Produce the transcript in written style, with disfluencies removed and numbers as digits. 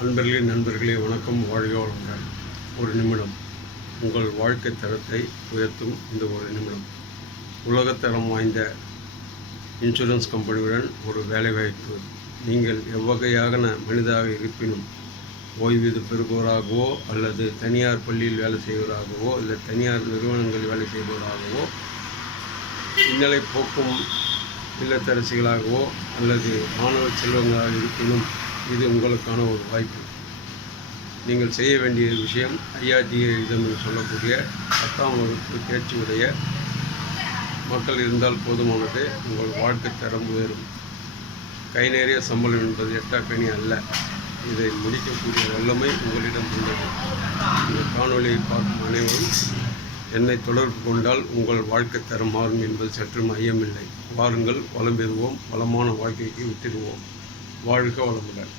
அன்பர்களே, நண்பர்களே, வணக்கம். வாழ்க வளமுடன். ஒரு நிமிடம் உங்கள் வாழ்க்கை தரத்தை உயர்த்தும் இந்த ஒரு நிமிடம். உலகத்தரம் வாய்ந்த இன்சூரன்ஸ் கம்பெனியுடன் ஒரு வேலைவாய்ப்பு. நீங்கள் எவ்வகையான மனிதராக இருப்பினும், ஓய்வூதிய பெறுபவராகவோ அல்லது தனியார் பள்ளியில் வேலை செய்வதாகவோ இல்லை தனியார் நிறுவனங்களில் வேலை செய்வதாகவோ, இன்னலை போக்கும் இல்லத்தரசிகளாகவோ அல்லது மாணவ செல்வங்களாக இருப்பினும், இது உங்களுக்கான ஒரு வாய்ப்பு. நீங்கள் செய்ய வேண்டிய விஷயம், ஐஆர்டிஏ என்று சொல்லக்கூடிய 10ஆம் வகுப்பு தேர்ச்சி உடைய மக்கள் இருந்தால் போதுமானது. உங்கள் வாழ்க்கை தரம் உயரும். கை நிறைய சம்பளம் என்பது எட்டாக்கணி அல்ல. இதை முடிக்கக்கூடிய வல்லமை உங்களிடம் உள்ளது. இந்த காணொலியை பார்க்கும் அனைவரும் என்னை தொடர்பு கொண்டால் உங்கள் வாழ்க்கை தரம் மாறும் என்பது சற்றும் ஐயமில்லை. வாருங்கள், வளம் பெறுவோம். வளமான வாழ்க்கைக்கு வித்திடுவோம். வாழ்க வளமுடன்.